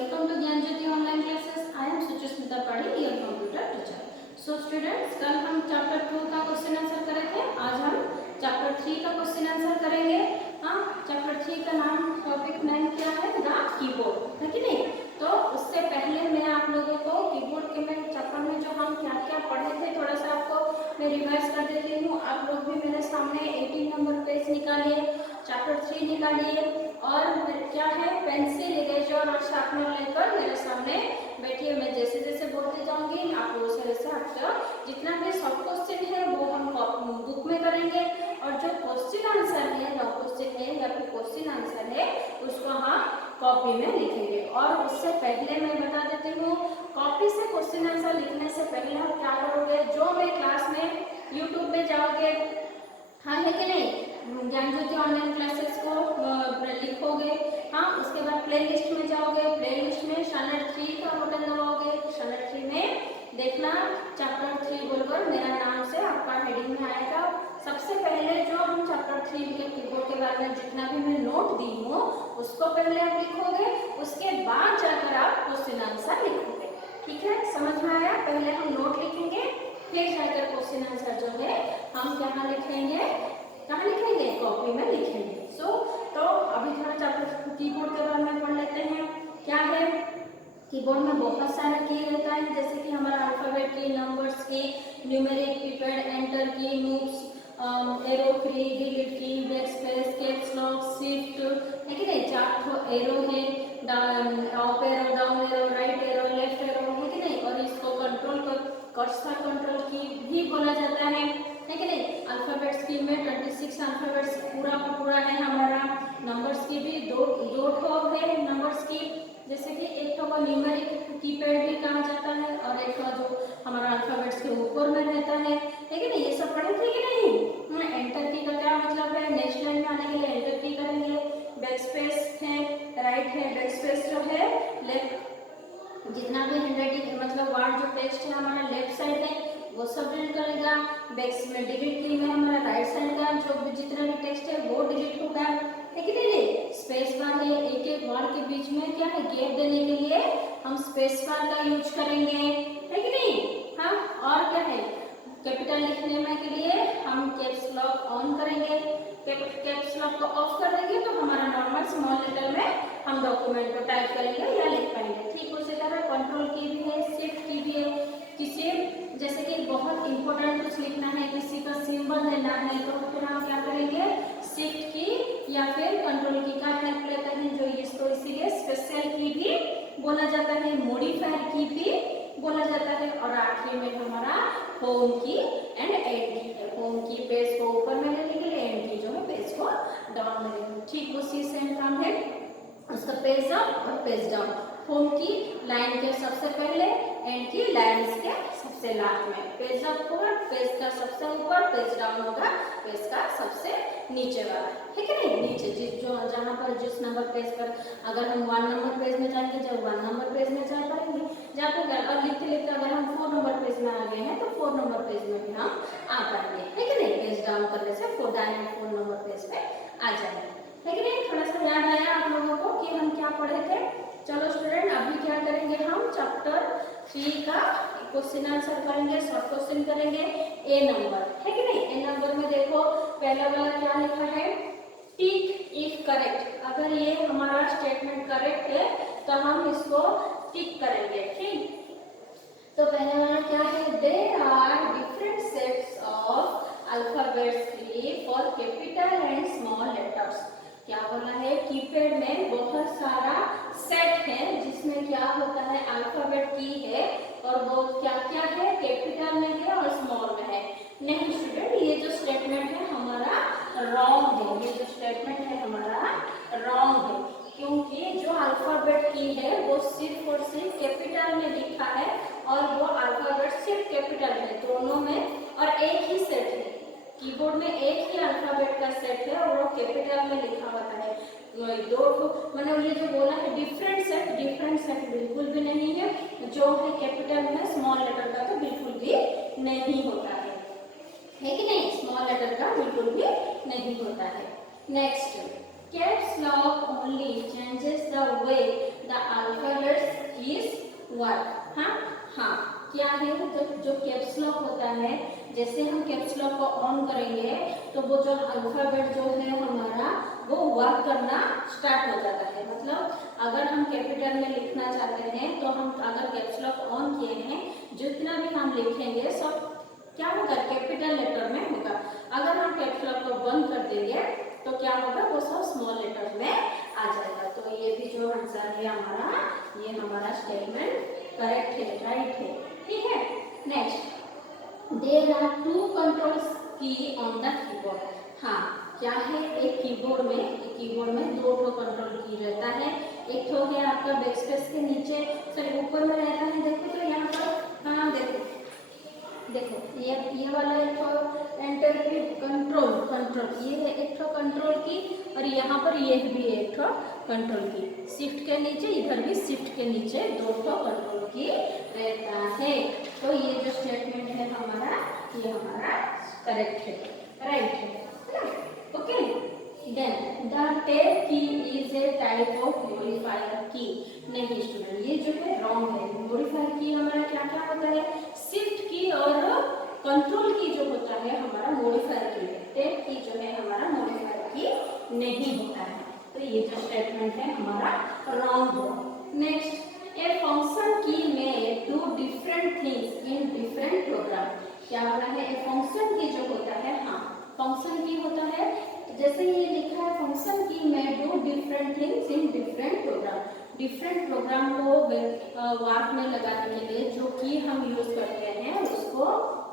welcome to Gyan Jyoti online classes. I am Suchismita Padi, your computer teacher. So students, कल हम chapter 2 का question answer करे थे। आज हम चैप्टर 3 का क्वेश्चन आंसर करेंगे। चैप्टर 3 का नाम, टॉपिक नेम क्या है? द कीबोर्ड, है कि नहीं? तो उससे पहले मैं आप लोगों को कीबोर्ड के में चैप्टर में जो हम क्या क्या पढ़े थे थोड़ा सा आपको मैं रिवाइज कर देती हूँ। आप लोग भी मेरे सामने 18 नंबर पेज निकालिए, चैप्टर 3 निकालिए और क्या है, पेंसिल, इरेजर और शार्पनर लेकर मेरे सामने बैठिए। मैं जैसे जैसे बोलते जाऊंगी आप लोग वैसे आपका जितना भी शॉर्ट क्वेश्चन है वो हम बुक में करेंगे और जो क्वेश्चन आंसर है, लॉन्ग क्वेश्चन है या फिर क्वेश्चन आंसर है, उसको हम कॉपी में लिखेंगे। और उससे पहले मैं बता देती हूँ, कॉपी से क्वेश्चन आंसर लिखने से पहले आप क्या करोगे, जो मैं क्लास में यूट्यूब में जाओगे, हाँ है कि नहीं, ज्ञान ज्योति ऑनलाइन क्लासेस को लिखोगे, हाँ उसके बाद प्ले लिस्ट में जाओगे, प्ले लिस्ट में चैनल 3 का बटन दबाओगे, चैनल 3 में देखना चैप्टर 3 बोलकर मेरा नाम से आपका हेडिंग में आएगा। सबसे पहले जो हम चैप्टर 3 के कीबोर्ड के बारे में जितना भी मैं नोट दी हूँ उसको पहले आप लिखोगे, उसके बाद जाकर आप क्वेश्चन आंसर लिखोगे। ठीक है, समझ में आया? पहले हम नोट लिखेंगे, फिर जाकर क्वेश्चन आंसर जो है हम कहाँ लिखेंगे, कॉपी में लिखेंगे। तो अभी थोड़ा चैप्टर कीबोर्ड के बारे में पढ़ लेते हैं। क्या है, कीबोर्ड में बहुत सारा की रहता है, जैसे कि हमारा अल्फाबेट की, नंबर्स की, न्यूमेरिक कीपैड, एंटर की, मूव्स, एरो फ्री, डिलीट की, बैकस्पेस, कैप्स लॉक, शिफ्ट, है कि नहीं? 4 एरो है, up arrow, down arrow, right arrow, left arrow, है कि नहीं? और इसको कंट्रोल कर्सर कंट्रोल की भी बोला जाता है कि नहीं? अल्फाबेट्स की में 26 अल्फाबेट्स पूरा का पूरा है हमारा। नंबर्स की भी दो ठो है नंबर्स की, जैसे कि एक ठो को न्यूमेरिक कीपैड भी कहा जाता है और एक ठो जो हमारा अल्फाबेट्स के ऊपर में रहता है कि नहीं? ये सब पढ़े थे कि नहीं? एंटर की का क्या मतलब है? नेक्स्ट लाइन में आने के लिए एंटर की करेंगे। बैकस्पेस है, राइट है, बैकस्पेस जो है लेफ्ट, जितना भी हैंडराइटिंग मतलब वर्ड जो टेक्स्ट है हमारा लेफ्ट साइड है वो सब डिलीट करेगा। बैक्स में डिलीट की में हमारा राइट साइड का जो भी जितना भी टेक्स्ट है वो डिलीट होगा, है कि नहीं? स्पेस बार है, एक एक वर्ड के बीच में क्या है, गैप देने के लिए हम स्पेस बार का यूज करेंगे, है कि नहीं? हाँ, और क्या है, कैपिटल लिखने में के लिए हम कैप्स लॉक ऑन करेंगे, कैप्स लॉक को ऑफ कर देंगे तो हमारा नॉर्मल स्मॉल लेटर में हम डॉक्यूमेंट को टाइप करेंगे या लिख पाएंगे। ठीक उसी तरह कंट्रोल की भी है, शिफ्ट की भी है। किसी जैसे कि बहुत इंपॉर्टेंट कुछ लिखना है, किसी का सिंबल देना है तो फिर हम क्या करेंगे, शिफ्ट की या फिर कंट्रोल की का हेल्प लेते हैं, जो इसको इसीलिए स्पेशल की भी बोला जाता है, मॉडिफायर की भी बोला जाता है। और आखिर में हमारा होम की एंड एंड की है। होम की पेज को ऊपर में लेने के लिए, एंड की जो है पेज को डाउन में लेने। ठीक उसी सेम काम है, उसका पेज अप और पेज डाउन। होम की लाइन के सबसे पहले, एंड की लाइन्स के सबसे लास्ट में। पेज अप होगा पेज का सबसे ऊपर, पेज डाउन होगा पेज का सबसे नीचे वाला, है कि नहीं? नीचे जिस जो जहाँ पर जिस नंबर पेज पर, अगर हम 1 नंबर पेज में जाएंगे जब 1 नंबर पेज में जा पाएंगे जाकर, और लिखते लिखते अगर हम 4 नंबर पेज में आ गए हैं तो 4 नंबर पेज में भी हम आ पाएंगे, है कि नहीं? पेज डाउन करने से 4 नंबर पेज पे आ जाएंगे, है कि नहीं? थोड़ा सा याद आया आप लोगों को कि हम क्या पढ़े थे? चलो स्टूडेंट, अभी क्या करेंगे, हम चैप्टर 3 का क्वेश्चन आंसर करेंगे, शॉर्ट क्वेश्चन करेंगे। ए नंबर, है कि नहीं? ए नंबर में देखो पहला वाला क्या लिखा है, टिक इफ करेक्ट। अगर ये हमारा स्टेटमेंट करेक्ट है तो हम इसको टिक करेंगे। ठीक, तो पहले वाला क्या है, there are different sets of alphabets for capital and small letters. क्या बोला है, कीपैड में बहुत सारा सेट है जिसमें क्या होता है, अल्फाबेट की है और वो क्या क्या है, कैपिटल में है और स्मॉल में है। नहीं स्टूडेंट, ये जो स्टेटमेंट है हमारा रॉन्ग है, ये जो स्टेटमेंट है हमारा रॉन्ग है, क्योंकि जो अल्फाबेट की है वो सिर्फ और सिर्फ कैपिटल में लिखा है और वो अल्फाबेट सिर्फ कैपिटल में दोनों में और एक ही सेट है। कीबोर्ड में एक ही अल्फाबेट का सेट है और वो कैपिटल में लिखा होता है। दो मैंने ये जो बोला है डिफरेंट सेट बिल्कुल भी नहीं है। जो है कैपिटल में स्मॉल लेटर का तो बिल्कुल भी नहीं होता है कि नहीं? स्मॉल लेटर का बिल्कुल भी नहीं होता है। Next, caps lock only changes the way the alphabets is what. हाँ हाँ, क्या है जो कैप्स लॉक होता है, जैसे हम कैप्स लॉक को ऑन करेंगे तो वो जो अल्फाबेट जो है हमारा वो वर्क करना स्टार्ट हो जाता है। मतलब अगर हम कैपिटल में लिखना चाहते हैं तो हम अगर कैप्स लॉक ऑन किए हैं, जितना भी हम लिखेंगे सब क्या होगा, कैपिटल लेटर में होगा। अगर हम कैप्स लॉक को बंद कर देंगे तो क्या होगा, वो सब स्मॉल लेटर में आ जाएगा। तो ये भी जो आंसर है हमारा, ये हमारा स्टेटमेंट करेक्ट है, राइट है, ठीक है। Next, there are two controls key on the keyboard. हाँ, क्या है, एक कीबोर्ड में दो ठो कंट्रोल की रहता है। एक ठो है आपका बैक स्पेस के नीचे, सॉरी ऊपर में रहता है, देखो तो यहाँ पर, हाँ देखो ये वाला एक ठो एंटर की कंट्रोल ये है एक ठो कंट्रोल की, और यहाँ पर ये भी एक ठो कंट्रोल की। शिफ्ट के नीचे, इधर भी शिफ्ट के नीचे दो ठो कंट्रोल की रहता है। तो ये जो स्टेटमेंट है हमारा, ये हमारा करेक्ट है, राइट है, ओके। देन द टैब की is a type of modifier की। नहीं स्टूडेंट, ये जो है रॉन्ग है। मॉडिफायर की हमारा क्या क्या होता है, शिफ्ट की और कंट्रोल की जो होता है हमारा मॉडिफायर की। टैब की जो है हमारा मॉडिफायर की नहीं होता है। तो ये जो स्टेटमेंट है हमारा रॉन्ग हो। Next, A function key may do different things in different program. क्या बोला है, ए फंक्शन की जो होता है, हाँ फंक्शन की होता है, जैसे ये लिखा है function key may do different things in different program. Different program को वाक्य में लगाने के लिए जो की हम यूज करते हैं उसको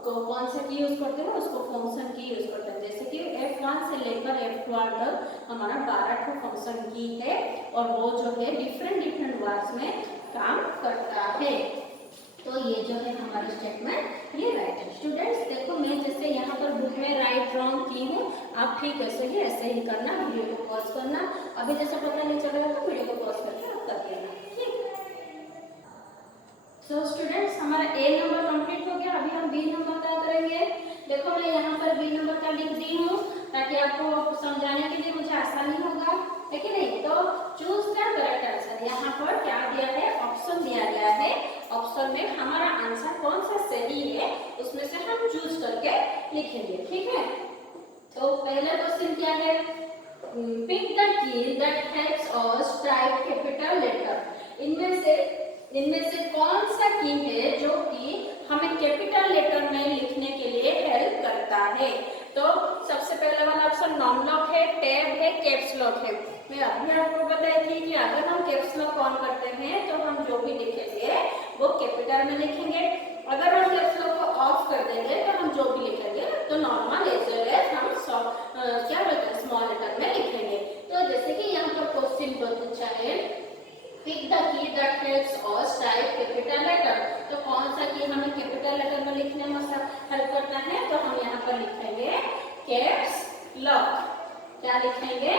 कौन से की यूज करते हैं, उसको फंक्शन की यूज करते हैं। जैसे कि F1 से लेकर F12 तक हमारा 12 ठो फंक्शन की है, और वो जो है डिफरेंट वर्ड्स में काम करता है। तो ये जो है हमारी स्टेटमेंट ये राइट है। स्टूडेंट्स देखो, मैं जैसे यहाँ पर बुक में राइट रॉन्ग की हूँ, आप ठीक ऐसे ही करना, वीडियो को पॉज करना। अभी जैसे पता नहीं चलेगा तो वीडियो को पॉज करके आप कर देना, ठीक। सो स्टूडेंट्स, हमारा ए नंबर कंप्लीट हो गया। अभी हम बी नंबर का करेंगे। देखो मैं यहाँ पर बी नंबर का लिख दी हूँ ताकि आपको समझाने के लिए मुझे आसानी होगा, है कि नहीं। तो चूज द करेक्ट आंसर, यहाँ पर क्या दिया है, ऑप्शन दिया गया है। ऑप्शन में हमारा आंसर कौन सा सही है उसमें से हम चूज करके लिखेंगे, ठीक है। तो पहला क्वेश्चन क्या है, pick the key that helps us type capital letter. इनमें से कौन सा की है जो कि हमें कैपिटल लेटर में लिखने के लिए हेल्प करता है। तो सबसे पहला वाला ऑप्शन नॉन लॉक है, टैब है, कैप्स लॉक है। मैं अभी आपको बताई थी कि अगर हम कैप्स लॉक ऑन करते हैं तो हम जो भी लिखेंगे वो कैपिटल में लिखेंगे। अगर हम कैप्स लॉक को ऑफ कर देंगे तो हम जो भी लिखेंगे तो नॉर्मल एज वेल एज हम क्या बोलते हैं, स्मॉल लेटर में लिखेंगे। तो जैसे कि यहाँ पर क्वेश्चन पूछा है, pick the key that helps us type capital letter. तो कौन सा की हमें कैपिटल लेटर में लिखने में हेल्प करता है, तो हम यहाँ पर लिखेंगे कैप्स लॉक। क्या लिखेंगे,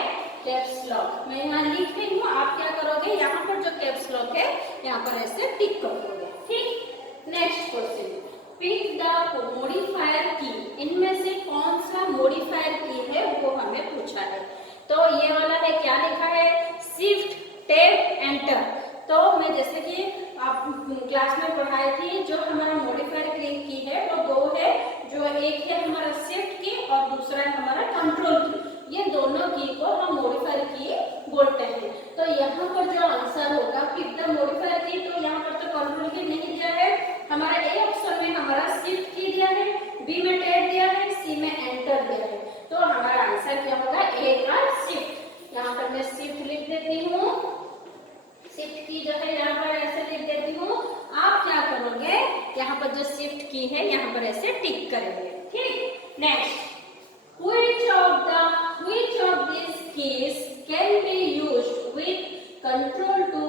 कैप्स लॉक। मैं यहाँ लिख रही हूँ, आप क्या करोगे, यहाँ पर जो कैप्स लॉक है यहाँ पर ऐसे टिक कर दोगे, ठीक। Next question, pick the modifier key. इनमें से कौन सा मॉडिफायर की है वो हमें पूछा है। तो ये वाला है, क्या लिखा है, शिफ्ट टैब एंटर। तो मैं जैसे कि आप क्लास में पढ़ाई थी, जो हमारा मॉडिफायर की है वो दो है, जो एक है हमारा शिफ्ट की और दूसरा है हमारा कंट्रोल की। ये दोनों की को हम मॉडिफायर की बोलते हैं। तो यहाँ पर जो आंसर होगा पिक द मॉडिफायर की, तो यहाँ पर तो कंट्रोल की नहीं दिया है, हमारा ए ऑप्शन में हमारा शिफ्ट की दिया है, बी में टैब दिया है, सी में एंटर दिया है। तो हमारा आंसर क्या होगा, ए का शिफ्ट। यहाँ पर मैं शिफ्ट लिख देती हूँ, शिफ्ट की जो है यहाँ पर ऐसे लिख देती हूँ। आप क्या करोगे, यहाँ पर जो शिफ्ट की है यहाँ पर ऐसे टिक करेंगे, ठीक। Next, which of these keys can be used with control to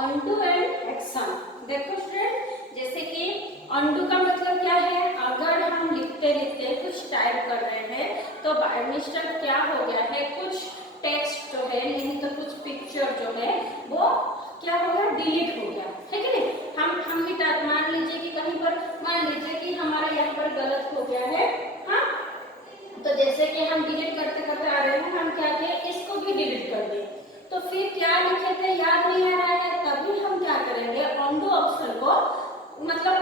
undo and action। देखो स्टूडेंट, जैसे कि undo का मतलब क्या है, अगर हम लिखते लिखते कुछ टाइप कर रहे हैं तो बाय मिस्टेक क्या हो गया है, कुछ टेक्स्ट जो है नहीं तो कुछ पिक्चर जो है वो क्या हो गया, डिलीट हो गया, है कि नहीं। हम मिटा, मान लीजिए कि कहीं पर, मान लीजिए कि हमारा यहाँ पर गलत हो गया है, हाँ। तो जैसे कि हम डिलीट करते करते आ रहे हैं, हम क्या किए, इसको भी डिलीट कर दिए। तो फिर क्या लिखे थे याद नहीं आ रहा है, तब करेंगे अंडू ऑप्शन को, मतलब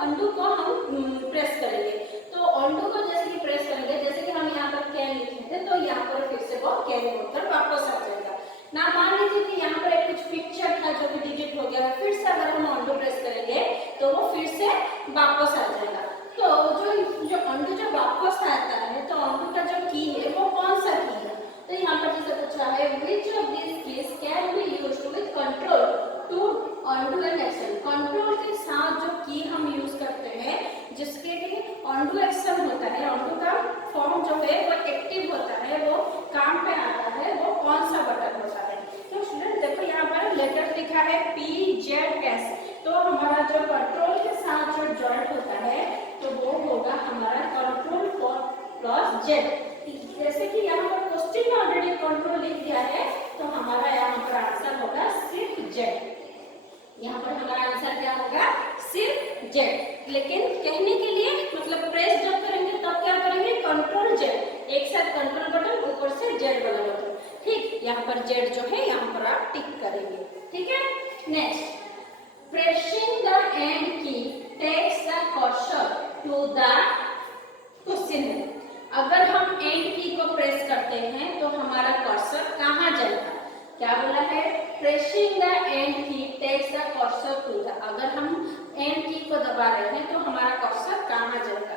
अंडू को हम प्रेस करेंगे। तो अंडू को जैसे कि प्रेस करेंगे, जैसे कि हम यहाँ पर कैन लिखे थे तो यहाँ पर फिर से वो कैन बोलकर वापस आ जाएगा ना। मान लीजिए कि यहाँ पर एक कुछ पिक्चर था जो कि डिलीट हो गया है, फिर से अगर हम अंडू प्रेस करेंगे तो वो फिर से वापस आ जाएगा। तो जो अंडू जब वापस आता है तो अंडू का जो की है वो कौन सा की है, तो यहाँ पर जैसे पूछा है which of these keys can be used with control to undo an action। Control के साथ जो की हम यूज करते हैं जिसके लिए undo एक्शन होता है, undo का फॉर्म जो है वो एक्टिव होता है, वो काम पे आता है, वो कौन सा बटन होता है। तो स्टूडेंट देखो यहाँ पर लेटर लिखा है PZS, तो हमारा जो कंट्रोल के साथ जो जॉइंट होता है तो वो होगा हमारा कंट्रोल प्लस जेड। जैसे कि यहाँ पर क्वेश्चन में ऑलरेडी कंट्रोल लिख दिया है तो हमारा यहाँ पर आंसर होगा सिर्फ जेड। यहाँ पर हमारा आंसर क्या होगा, सिर्फ जेड। लेकिन कहने के लिए मतलब प्रेस जब करेंगे तब क्या करेंगे, कंट्रोल जेड, एक साथ कंट्रोल बटन ऊपर से जेड वाला बटन, ठीक। यहाँ पर जेड जो है यहाँ पर आप टिक करेंगे, ठीक है। Next, pressing the end key takes the cursor to the question. अगर हम एंड की को प्रेस करते हैं तो हमारा कर्सर कहाँ जाएगा, क्या बोला है, pressing the end key takes the cursor to the. अगर हम एंड की को दबा रहे हैं तो हमारा कर्सर कहाँ जाएगा,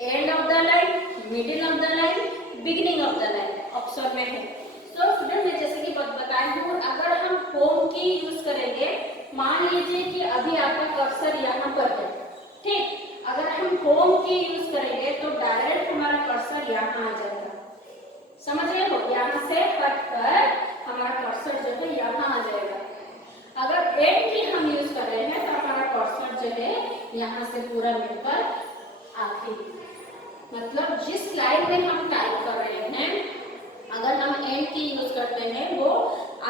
end of the line, middle of the line, beginning of the line, option में है। तो स्टूडेंट मैं जैसे कि बताई हूँ, अगर हम होम की यूज करेंगे, मान लीजिए कि अभी आपका कर्सर यहाँ पर है, ठीक। अगर हम होम की यूज करेंगे तो डायरेक्ट हमारा कर्सर यहाँ आ जाएगा, समझ रहे हो, यहाँ से कट कर हमारा कर्सर जो है यहाँ आ जाएगा। अगर एंड की हम यूज कर रहे हैं तो हमारा कर्सर जो है यहाँ से पूरा मिलकर आखिरी, मतलब जिस लाइन में हम टाइप कर रहे हैं अगर हम एंड की यूज करते हैं वो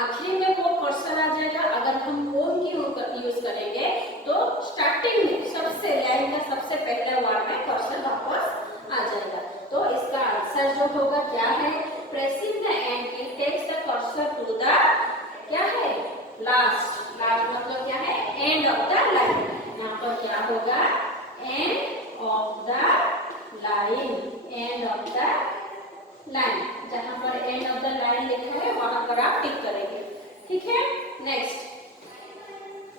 आखिरी में वो कर्सर आ जाएगा। अगर हम होम की यूज करेंगे तो स्टार्टिंग में सबसे लाइन का सबसे पहले वर्ड में कर्सर वापस आ जाएगा। तो इसका आंसर जो होगा क्या है, pressing the end key takes the cursor to the क्या है, लास्ट। लास्ट मतलब क्या है, एंड ऑफ द लाइन। यहाँ पर क्या होगा, end of the line, end of the line. जहां पर एंड ऑफ द लाइन लिखा है वहां पर आप टिक करेंगे, ठीक है। Next,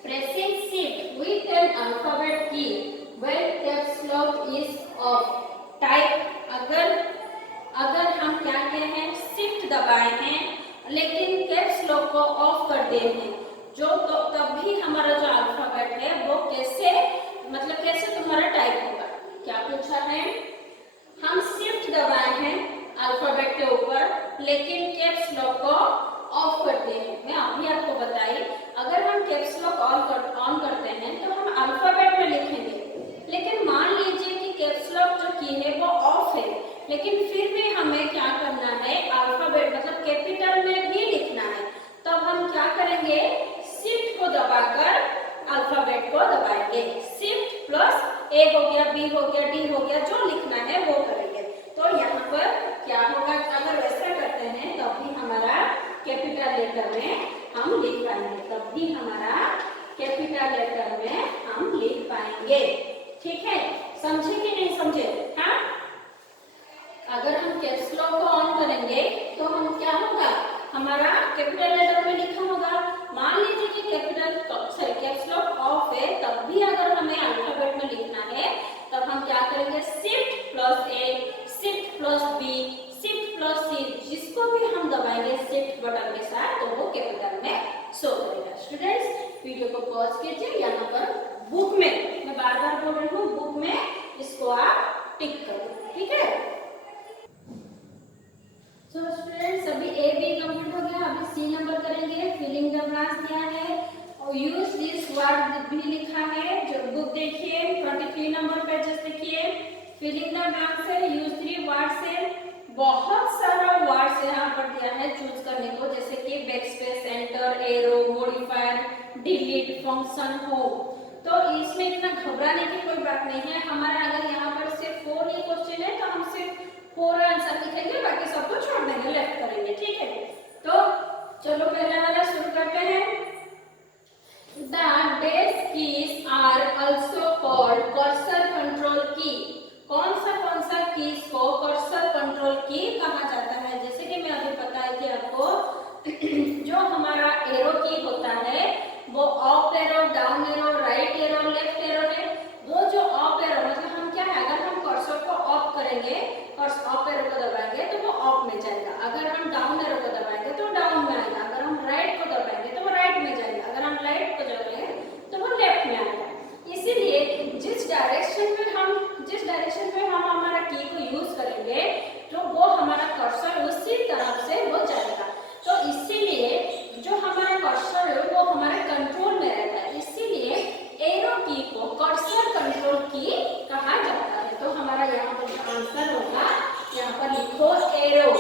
pressing shift with an alphabet key when caps lock is off. Type अगर हम क्या किए हैं, शिफ्ट दबाए हैं लेकिन कैप्स लॉक को ऑफ कर दिए हैं, जो तो तब भी हमारा जो अल्फाबेट है वो कैसे मतलब कैसे तुम्हारा टाइप होगा। क्या पूछा है, हम शिफ्ट दबाए हैं अल्फाबेट के ऊपर लेकिन कैप्स लॉक को ऑफ करते हैं। मैं अभी आपको बताई, अगर हम कैप्स लॉक ऑन करते हैं तो हम अल्फाबेट में लिखेंगे, लेकिन मान लीजिए कि कैप्स लॉक जो की है वो ऑफ है, लेकिन फिर भी हमें क्या करना है, अल्फाबेट मतलब कैपिटल में भी लिखना है। तब हम क्या करेंगे, शिफ्ट को दबाकर अल्फाबेट को दबाएंगे। शिफ्ट प्लस ए हो गया, बी हो गया, डी हो गया, जो लिखना है वो करेंगे। तो यहाँ पर क्या होगा, अगर वैसा करते हैं तब भी हमारा कैपिटल लेटर में हम लिख पाएंगे, तब भी हमारा कैपिटल लेटर में हम लिख पाएंगे, ठीक है। समझे कि नहीं समझे, हाँ। अगर हम कैप्स लॉक को ऑन करेंगे तो हम क्या होगा, हमारा कैपिटल लेटर में लिखा होगा। मान लीजिए कि कैप्स लॉक ऑफ है, तब भी अगर हमें अल्फाबेट में लिखना है तब हम क्या करेंगे, shift plus A, shift plus B, shift plus C, जिसको भी हम दबाएंगे शिफ्ट बटन के साथ तो वो कैपिटल में शो करेगा। स्टूडेंट्स वीडियो को पॉज कीजिए, यहाँ पर बुक में मैं बार बार बोल रही हूँ, बुक में इसको आप टिक करो, ठीक है। सो स्टूडेंट्स अभी ए बी कंप्लीट हो गया, अभी सी नंबर करेंगे। फिलिंग द ब्लैंक्स दिया है और यूज दिस वर्ड भी लिखा है। जो बुक देखिए 23 नंबर पेजेस देखिए, फिलिंग द ब्लैंक्स है, यूज 3 वर्ड्स है, बहुत सारा वर्ड्स यहाँ पर दिया है चूज करने को, जैसे कि backspace, enter, arrow, modifier, delete, function, home. तो इसमें इतना घबराने की कोई बात नहीं है। हमारा अगर यहाँ पर सिर्फ 4 ही क्वेश्चन है तो हम सिर्फ 4 आंसर लिखेंगे, बाकी सबको छोड़ देंगे, लेफ्ट करेंगे, ठीक है। तो चलो पहला वाला शुरू करते हैं। The base keys are also called cursor control key. कौन सा कीज को कर्सर कंट्रोल की कहा जाता है? जैसे कि मैं अभी बताई थी आपको, जो हमारा एरो की होता है वो up arrow, down arrow, right arrow, left arrow है। वो जो अप एरो मतलब हम क्या है, अगर हम कर्सर को अप करेंगे और अप एरो को दबाएंगे तो वो अप में जाएगा, अगर हम डाउन एरो को दबाएंगे तो डाउन में आएगा, अगर हम राइट को दबाएंगे तो वो राइट में जाएगा, अगर हम लेफ्ट को दबाएंगे तो वो लेफ्ट में आएगा। इसीलिए जिस डायरेक्शन में हम हमारा की को यूज करेंगे तो वो हमारा कर्सर उसी तरफ से वो जाएगा। तो इसीलिए जो हमारा कर्सर है वो हमारे कंट्रोल में रहता है, इसीलिए एरो की को कर्सर कंट्रोल की कहा जाता है। तो हमारा यहाँ पर आंसर होगा, यहाँ पर लिखो एरो।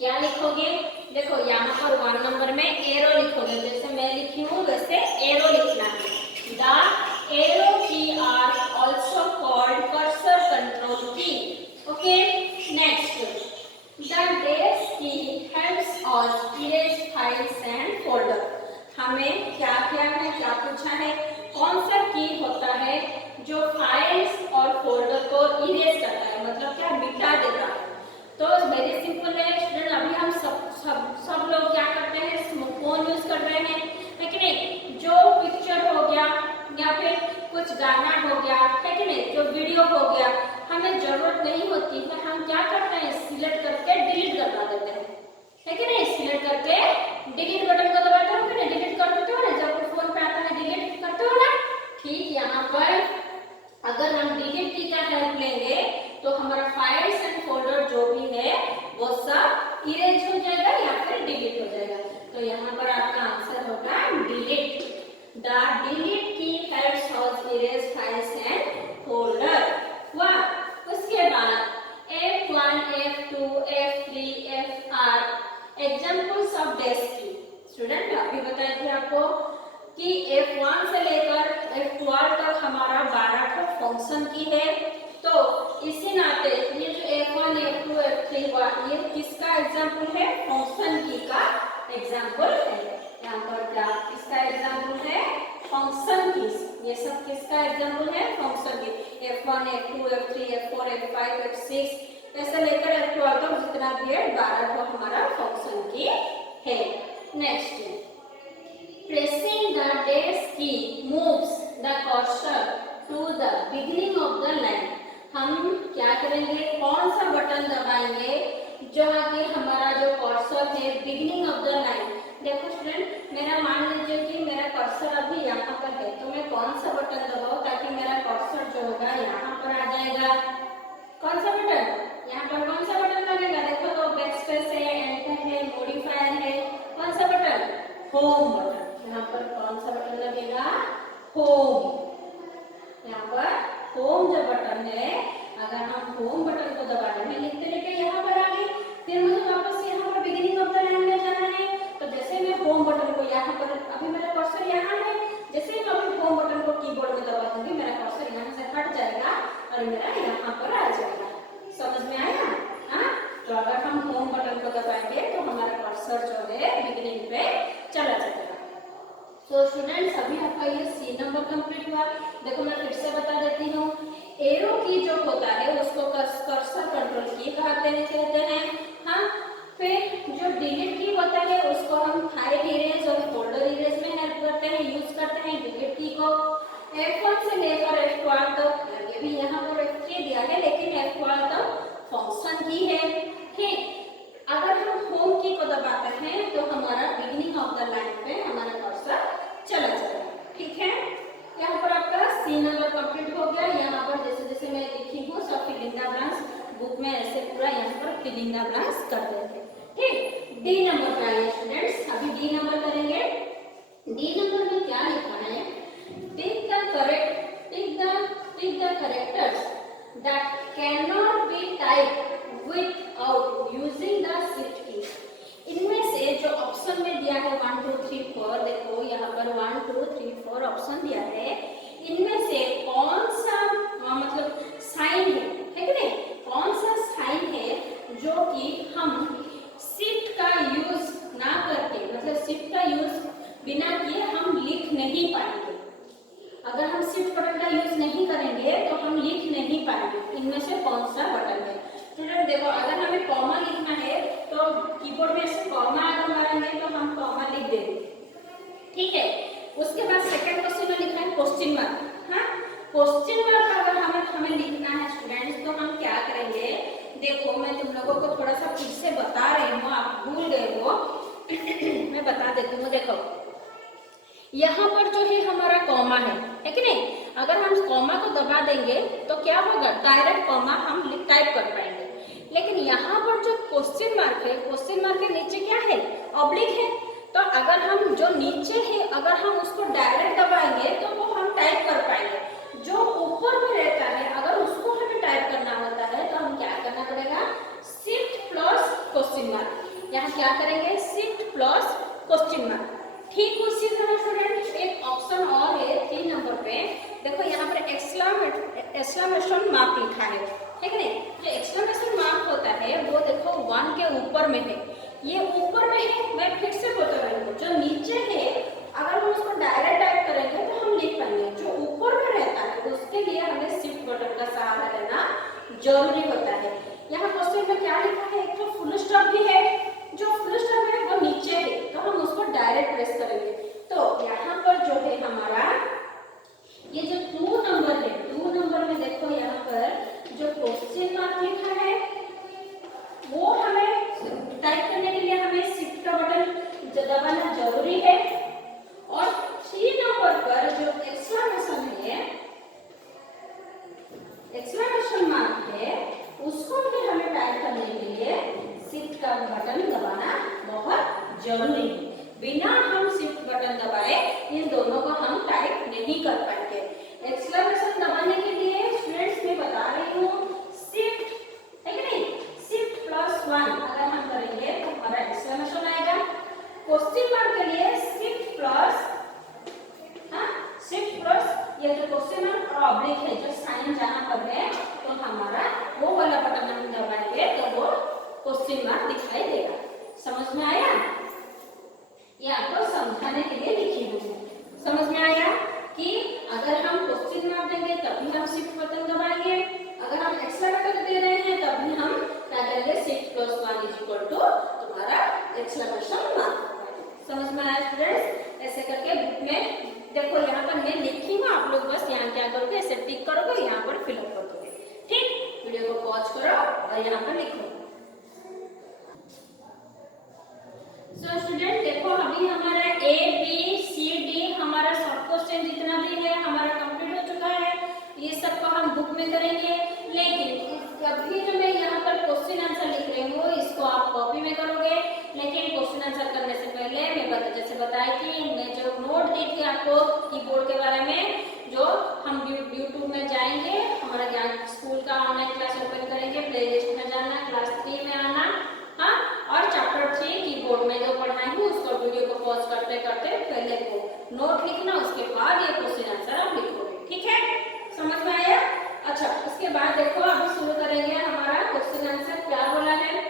क्या लिखोगे? देखो यहाँ पर 1 नंबर में एरो लिखोगे, जैसे मैं लिखी हूँ वैसे एरो लिखना है। The arrow key are also called cursor control key. Okay, next, the days key helps us erase files and folder. हमें क्या है, क्या पूछा है? कौन सा की होता है जो फाइल्स और फोल्डर को इरेज करता है, मतलब क्या, मिटा देता है। तो वेरी सिंपल है स्टूडेंट, अभी हम सब लोग क्या करते हैं, फोन यूज कर रहे हैं, है कि नहीं? जो पिक्चर हो गया या फिर कुछ गाना हो गया, है कि नहीं, जो वीडियो हो गया, हमें जरूरत नहीं होती है, हम क्या करते हैं, सिलेक्ट करके डिलीट करवा देते हैं, है कि नहीं? सिलेक्ट करके डिलीट बटन को दबाते हो कि नहीं, डिलीट कर देते हो ना, जब फोन पे आता है डिलीट करते हो ना। ठीक, यहाँ पर अगर हम डिलीट की का हेल्प लेंगे तो हमारा फाइल्स एंड फोल्डर जो भी है वो सब इरेज हो जाएगा या फिर डिलीट हो जाएगा। तो यहाँ पर आपका आंसर होगा डिलीट। द डिलीट की helps us erase files and folder. वाह, उसके बाद F1, F2, F3, FR examples of days की। स्टूडेंट अभी बताए थे आपको कि F1 से लेकर F12 तक हमारा 12 फंक्शन की है। तो इसी नाते ये जो F1, F2, F3 ये किसका एग्जाम्पल है? फंक्शन की का एग्जाम्पल है। यहाँ पर क्या किसका एग्जाम्पल है? फंक्शन की। ये सब किसका एग्जाम्पल है? फंक्शन की। F1, F2, F3, F4, F5, F6 ऐसे लेकर F12 तक जितना भी है 12 हमारा फंक्शन की है। Next, pressing the days key moves the cursor to the beginning of the line. हम क्या करेंगे, कौन सा बटन दबाएंगे जहाँ के हमारा जो कर्सर है बिगिनिंग ऑफ द लाइन। देखो स्टूडेंट, मेरा मान लीजिए कि मेरा कर्सर अभी यहाँ पर है, तो मैं कौन सा बटन दबाऊं ताकि मेरा कर्सर जो होगा यहाँ पर आ जाएगा? कौन सा बटन? यहाँ पर कौन सा बटन लगेगा? देखो तो बैकस्पेस है, एंटर है, मॉडिफायर है, कौन सा बटन? Home button. यहाँ पर कौन सा बटन लगेगा? होम। यहाँ पर होम जो बटन है, अगर हम होम बटन को दबा देंगे, लिखते लिखते यहाँ पर आ गए, फिर मुझे वापस यहाँ पर बिगिनिंग ऑफ द लाइन में जाना है। तो जैसे मैं होम बटन को यहाँ पर, अभी मेरा कर्सर यहाँ है, जैसे मैं अभी होम बटन को कीबोर्ड में दबा दूंगी, मेरा कर्सर यहाँ से हट जाएगा और मेरा यहाँ पर आ जाएगा। समझ में आया? हाँ, तो अगर हम होम बटन को दबाएंगे तो हमारा कर्सर जो है बिगिनिंग पे चला जाएगा। तो स्टूडेंट्स अभी आपका ये सी नंबर कंप्लीट हुआ। देखो मैं फिर से बता देती हूँ, एरो की जो होता है उसको कर्सर कंट्रोल की कहते हैं। हाँ, फिर जो डिलीट की होता है उसको हम फाइल इरेज और फोल्डर इरेज में हेल्प करते हैं, यूज करते हैं डिलीट की को। F1 से लेकर F12 तक, ये भी यहाँ पर F3 दिया है लेकिन F12 तक फंक्शन की है। ठीक, अगर हम होम की को दबाते हैं तो हमारा बिगिनिंग ऑफ द लाइन पे हमारा कर्सर चला जाएगा। ठीक है, यहाँ पर आपका सी नंबर कंप्लीट हो गया। यहाँ पर जैसे जैसे मैं लिखी हूँ सब फिलिंग द ब्लैंक्स बुक में ऐसे पूरा यहाँ पर फिलिंग द ब्लैंक्स कर देंगे। ठीक, डी नंबर पे आइए स्टूडेंट्स, अभी डी नंबर करेंगे। डी नंबर में क्या लिखा है? Tick the characters that cannot be typed without using the shift key। इनमें से जो ऑप्शन में दिया है 1 2 3 4, देखो यहाँ पर 1 2 3 4 ऑप्शन दिया है, इनमें से कौन सा मतलब साइन है कि नहीं, कौन सा साइन है जो कि हम शिफ्ट का यूज ना करके, मतलब शिफ्ट का यूज बिना किए हम लिख नहीं नहीं पाएंगे। अगर हम शिफ्ट बटन का यूज नहीं करेंगे तो हम लिख नहीं पाएंगे। इनमें से कौन सा बटन है? स्टूडेंट देखो, अगर हमें कॉमा लिखना है तो कीबोर्ड में से कॉमा अगर मारेंगे तो हम कॉमा लिख देंगे, ठीक है। उसके बाद सेकंड क्वेश्चन में लिखा है क्वेश्चन मार्क। हाँ, क्वेश्चन मार्क अगर हमें लिखना है स्टूडेंट्स तो हम क्या करेंगे? देखो, मैं तुम लोगों को थोड़ा सा फिर से बता रही हूँ, आप भूल गए हो मैं बता देती हूँ। देखो, यहाँ पर जो है हमारा कॉमा है कि नहीं? अगर हम कॉमा को दबा देंगे तो क्या होगा? डायरेक्ट कॉमा हम टाइप कर पाएंगे। लेकिन यहाँ पर जो क्वेश्चन मार्क है, क्वेश्चन मार्क के नीचे क्या है? ऑब्लिक है। तो अगर हम जो नीचे है अगर हम उसको डायरेक्ट दबाएंगे तो वो हम टाइप कर पाएंगे। जो ऊपर में रहता है अगर उसको हमें टाइप करना होता है तो हम क्या करना पड़ेगा? Shift plus question mark. यहाँ क्या करेंगे? Shift plus question mark. ठीक उसी तरह स्टूडेंट एक ऑप्शन और है 3 नंबर पे। देखो यहाँ पर एक्सक्लेमेशन मार्क लिखा है, ठीक है? जो एक्सक्लेमेशन मार्क होता है वो देखो 1 के ऊपर में है। ये ऊपर में है, मैं फिर से बता रही हूँ। जो नीचे है अगर हम उसको डायरेक्ट टाइप करेंगे तो हम लिख पाएंगे। जो ऊपर में रहता है उसके लिए हमें शिफ्ट बटन का सहारा लेना जरूरी होता है। यहाँ क्वेश्चन में क्या लिखा है? एक तो फुल स्टॉप भी है, जो फुल स्टॉप है वो नीचे है तो हम उसको डायरेक्ट प्रेस करेंगे। तो यहाँ पर जो है हमारा ये जो 2 नंबर है, 2 नंबर में देखो यहाँ पर जो क्वेश्चन मार्क लिखा है वो हमें टाइप करने के लिए हमें शिफ्ट का बटन दबाना जरूरी है। और 3 नंबर पर जो एक्सक्लेमेशन है, एक्सक्लेमेशन मार्क है, उसको भी हमें टाइप करने के लिए शिफ्ट का बटन दबाना बहुत जरूरी है। बिना हम शिफ्ट बटन दबाए इन दोनों को हम टाइप नहीं कर पाएंगे। एक्सक्लेमेशन दबाने के लिए स्टूडेंट्स मैं बता रही हूँ शिफ्ट, है कि नहीं? शिफ्ट प्लस 1 अगर हम करेंगे तो हमारा एक्सक्लेमेशन आएगा। क्वेश्चन मार्क के लिए शिफ्ट प्लस, हाँ, शिफ्ट प्लस ये जो क्वेश्चन मार्क और ऑब्लिक है, जो साइन जहाँ पर है तो हमारा वो वाला बटन हम दबाएंगे तो वो क्वेश्चन मार्क दिखाई देगा। समझ में आया? ये आपको समझाने के लिए लिखी हुई है। समझ में आया कि अगर हम क्वेश्चन मार्क देंगे तभी हम शिफ्ट बटन दबाएंगे, अगर हम एक्सक्लेमेशन दे रहे हैं तभी हम क्या करेंगे? Shift plus 1 is equal to तुम्हारा एक्सक्लेमेशन मार्क। समझ में आया स्टूडेंट्स? ऐसे करके बुक में देखो, यहाँ पर मैं लिखी हूँ, आप लोग बस यहाँ क्या करोगे? ऐसे टिक करोगे, यहाँ पर फिलअप कर दोगे। ठीक, वीडियो को पॉज करो और यहाँ पर लिखो। सो स्टूडेंट देखो, अभी हमारा A B C D हमारा सब क्वेश्चन जितना भी है हमारा कंप्लीट हो चुका है। ये सब को हम बुक में करेंगे, लेकिन अभी जो मैं यहाँ पर क्वेश्चन आंसर लिख रही हूँ इसको आप कॉपी में करोगे। लेकिन क्वेश्चन आंसर करने से पहले मैं जैसे बताई थी, मैं जो नोट दी थी आपको कीबोर्ड के बारे में, जो हम यूट्यूब में जाएंगे, हमारा ज्ञान स्कूल का ऑनलाइन क्लास ओपन करेंगे, प्ले लिस्ट में जाना, क्लास 3 में आना, हाँ, और चैप्टर 3 कीबोर्ड में जो पढ़ाई हूँ उसको वीडियो को पॉज करते करते पहले को नोट लिखना, उसके बाद ये क्वेश्चन आंसर आप लिखोगे। ठीक है, समझ में आया? अच्छा, उसके बाद देखो अभी शुरू करेंगे हमारा क्वेश्चन आंसर। क्या बोला है?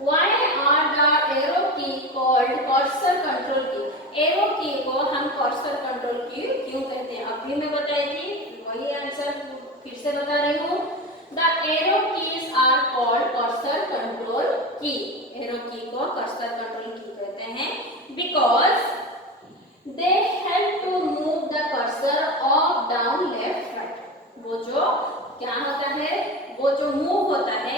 Why are the arrow key called cursor control key? Arrow की को हम कर्सर कंट्रोल की क्यों कहते हैं? अभी मैं बताई थी, वही आंसर फिर से बता रही हूँ। The arrow keys are called cursor control key. Arrow की को कर्सर कंट्रोल की कहते हैं because they help to move the cursor up, down, left, right. वो जो क्या होता है, वो जो मूव होता है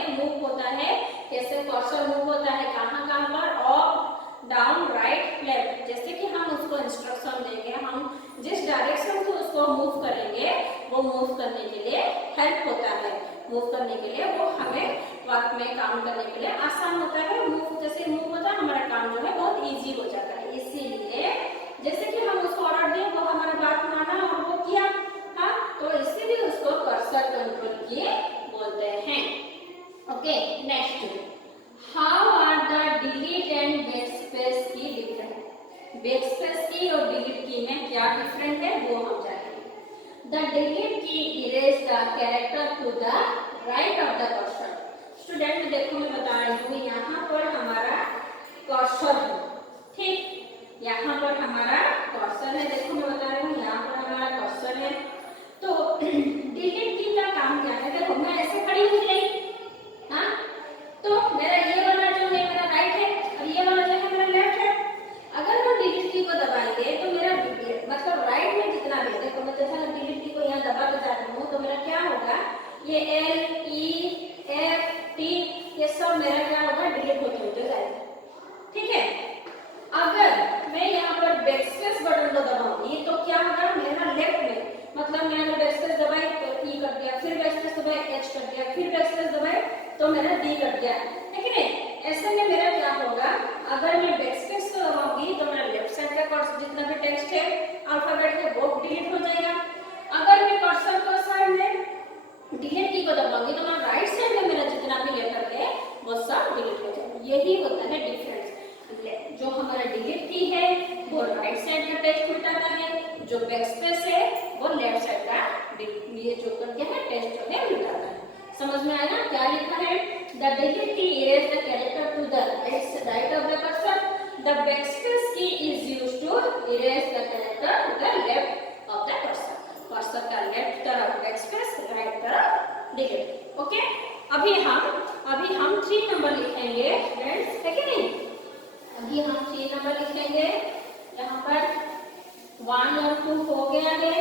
कैसे कर्सर मूव होता है, कहाँ कहाँ पर, अप, डाउन, राइट, लेफ्ट। जैसे कि हम उसको इंस्ट्रक्शन देंगे, हम जिस डायरेक्शन से उसको मूव करेंगे वो मूव करने के लिए हेल्प होता है। मूव करने के लिए वो हमें वर्क में काम करने के लिए आसान होता है। मूव जैसे मूव होता है हमारा काम जो है बहुत इजी हो जाता है। इसीलिए जैसे कि हम उसको ऑर्डर दें वो हमारा बात माना और वो किया, हाँ, तो इसीलिए उसको कर्सर कंट्रोल की बोलते हैं। Okay, next, how are the delete and backspace key different? Backspace key और डिलीट की में क्या डिफरेंट है वो हम जानेंगे। The delete key erase the character to the right of the cursor. Student देखो मैं बता रही हूँ, यहाँ पर हमारा कर्सर है, ठीक, यहाँ पर हमारा कर्सर है। देखो कट गया, फिर बैकस्पेस दबाए H कट गया, फिर बैकस्पेस दबाए तो मेरा D कट गया, है कि नहीं? ऐसे में मेरा क्या होगा, अगर मैं बैकस्पेस को दबाऊंगी तो मेरा लेफ्ट साइड का कर्सर जितना भी टेक्स्ट है अल्फाबेट के वो डिलीट हो जाएगा। अगर मैं कर्सर को साइड में डिलीट की को दबाऊंगी तो मेरा राइट साइड में मेरा जितना भी लेटर है वो सब डिलीट हो जाएगा। यही होता है डिफरेंस। जो हमारा डिलीट की है वो राइट साइड का टेक्स्ट मिटाता है, जो बैकस्पेस है वो लेफ्ट साइड का ये जो करके है टेक्स्ट जो है मिटाता है। समझ में आया क्या लिखा है? The delete key erase the character to the right of the cursor, the backspace key is used to erase the character to the left of the cursor. Cursor का लेफ्ट तरफ बैकस्पेस, राइट तरफ delete. Okay, अभी हम 3 number लिखेंगे friends, है कि नहीं? अभी हम 3 नंबर लिखेंगे। यहाँ पर 1 और 2 हो गया है।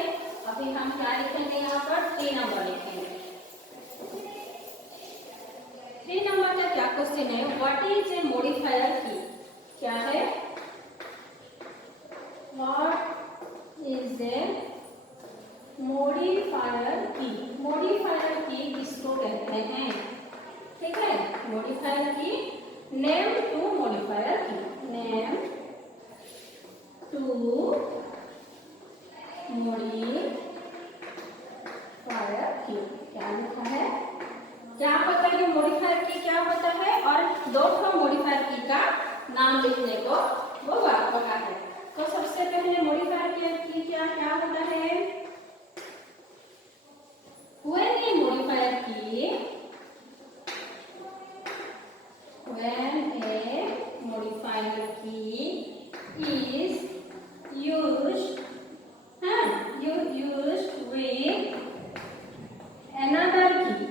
अभी हम क्या लिखेंगे? यहाँ पर 3 नंबर लिखेंगे। 3 नंबर का क्या क्वेश्चन है? व्हाट इज ए मॉडिफायर की? क्या है? व्हाट इज ए मॉडिफायर की? मॉडिफायर की किसको कहते हैं? ठीक है, मॉडिफायर की नेम टू मॉडिफायर की, नेम टू मॉडिफायर की। क्या लिखा है? क्या पता है मॉडिफायर की क्या होता है और 2 मॉडिफायर की का नाम लिखने को वो बता है। तो सबसे पहले मॉडिफायर की क्या क्या होता है? when a modifier key is used with another key,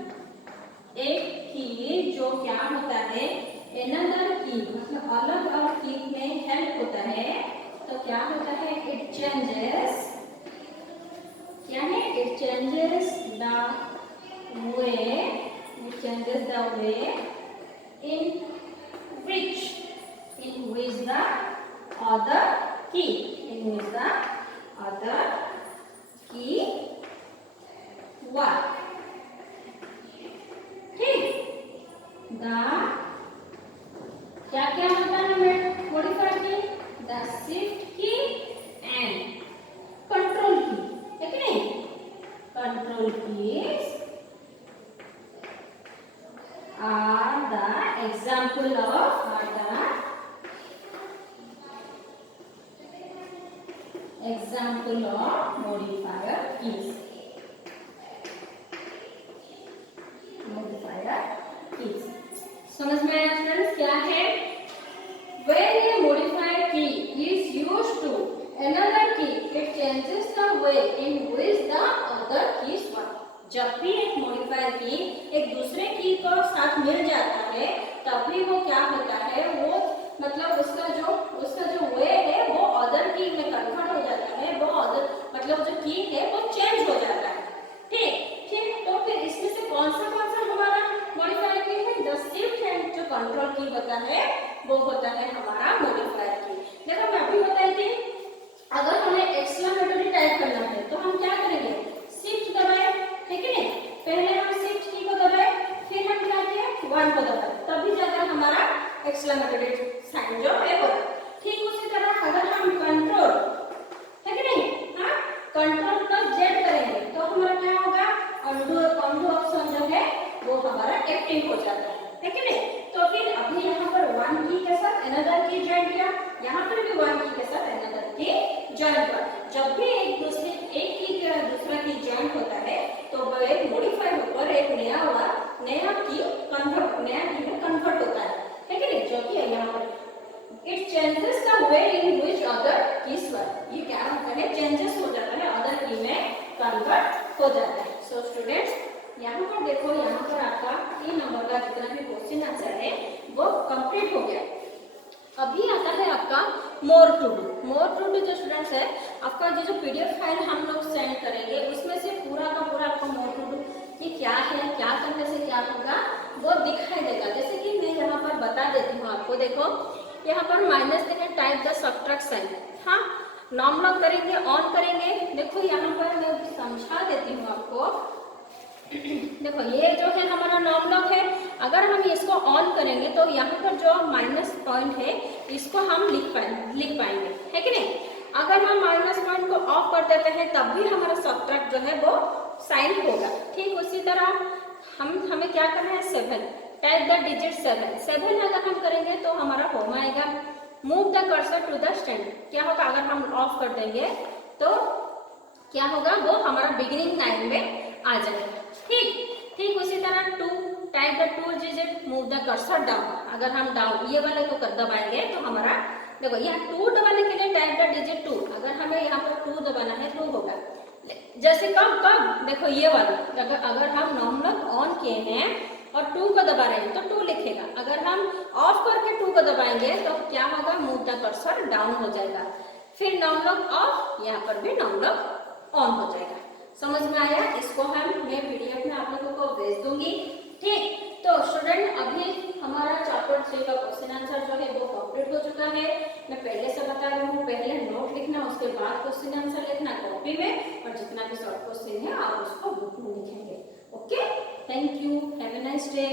एक की जो क्या होता है another key मतलब अलग अलग की में हेल्प होता है, तो क्या होता है? it changes, क्या है? it changes the way in which the other key work। ठीक, क्या क्या होता है मॉडिफायर की? द शिफ्ट की एंड कंट्रोल की, है कि नहीं? Control keys are the example of modifier keys। समझ में आया फ्रेंड्स क्या है? when a modifier key is used to another key it changes the way in which the other keys work। जब भी एक मॉडिफायर की एक दूसरे की को साथ मिल जाता है तभी वो क्या होता है, वो मतलब उसका जो वे है वो अदर की में कन्वर्ट हो जाता है, वो अदर मतलब जो की है वो चेंज हो जाता है। ठीक, तो फिर इसमें से कौन सा हमारा मॉडिफायर की है? द शिफ्ट एंड जो कंट्रोल की होता है वो होता है हमारा मॉडिफायर की। देखो मैं अभी बताई थी, अगर हमें एक्सक्लेमेटरी टाइप करना है तो हम क्या करेंगे? शिफ्ट दबाए, ठीक है? पहले हम शिफ्ट की को दबाए, फिर हम क्या किए? 1 को दबाए, तभी जाकर हमारा एक्सक्लेमेटरी साइन जो है वो। ठीक उसी तरह अगर हम कंट्रोल, है कि नहीं? हाँ, कंट्रोल प्लस जेड करेंगे तो हमारा क्या होगा? अनडू ऑप्शन जो है वो हमारा एक्टिव हो जाता है कि नहीं? तो फिर अभी यहाँ पर 1 की के साथ अनदर की ज्वाइन किया, यहाँ पर भी 1 की के साथ अनदर की ज्वाइन किया। जब भी एक की के दूसरा की ज्वाइन होता है तो वो एक मॉडिफाई होकर एक नया की में कन्वर्ट होता है कि नहीं? जो कि यहाँ पर it changes the way in which other keys work. ये क्या होता है? चेंजेस हो जाता है, अदर की में कन्वर्ट हो जाता है। सो स्टूडेंट्स यहाँ पर देखो, यहाँ पर आपका 3 नंबर का जितना भी क्वेश्चन आंसर है वो कंप्लीट हो गया। अभी आता है आपका मोर टू डू जो स्टूडेंट्स है आपका जो पीडीएफ फाइल हम लोग सेंड करेंगे उसमें से पूरा का पूरा आपको मोर टू डू कि क्या है, क्या करने से क्या होगा वो दिखाई देगा। जैसे कि मैं यहाँ पर बता देती हूँ आपको, देखो यहाँ पर माइनस देखें, टाइप द सब्ट्रैक्शन। हाँ, नॉर्मल करेंगे, ऑन करेंगे। देखो यहाँ पर मैं समझा देती हूँ आपको, देखो ये जो है हमारा नॉन लॉक है, अगर हम इसको ऑन करेंगे तो यहाँ पर जो माइनस पॉइंट है इसको हम लिख पाएंगे, है कि नहीं। अगर हम माइनस पॉइंट को ऑफ कर देते हैं तब भी हमारा सब्ट्रैक्ट जो है वो साइन होगा। ठीक उसी तरह हमें क्या करना है, 7 टाइप द डिजिट 7 अगर हम करेंगे तो हमारा फॉर्म आएगा move the cursor to the stand. क्या होगा, अगर हम ऑफ कर देंगे तो क्या होगा, वो हमारा बिगिनिंग टाइम में आ जाएगा। ठीक उसी तरह 2 type the 2 digit move the cursor down. अगर हम डाउन ये वाले को दबाएंगे तो हमारा देखो यहाँ 2 दबाने के लिए टाइप द डिजिट 2, अगर हमें यहाँ पर 2 दबाना है तो होगा जैसे कब देखो ये वाला, अगर हम नॉन लॉक ऑन किए हैं और 2 को दबा रहे हैं तो 2 लिखेगा। अगर हम ऑफ करके 2 को दबाएंगे तो क्या होगा, मूव द कर्सर डाउन हो जाएगा। फिर नॉन लॉक ऑफ, यहाँ पर भी नॉन लॉक ऑन हो जाएगा। समझ में आया। इसको मैं पीडीएफ में आप लोगों को भेज दूंगी। ठीक, तो स्टूडेंट अभी हमारा चैप्टर 3 का क्वेश्चन आंसर जो है वो कंप्लीट हो चुका है। मैं पहले से बता रही हूँ, पहले नोट लिखना, उसके बाद क्वेश्चन आंसर लिखना कॉपी में, और जितना भी शॉर्ट क्वेश्चन है आप उसको बुक में लिखेंगे। Okay, thank you, have a nice day.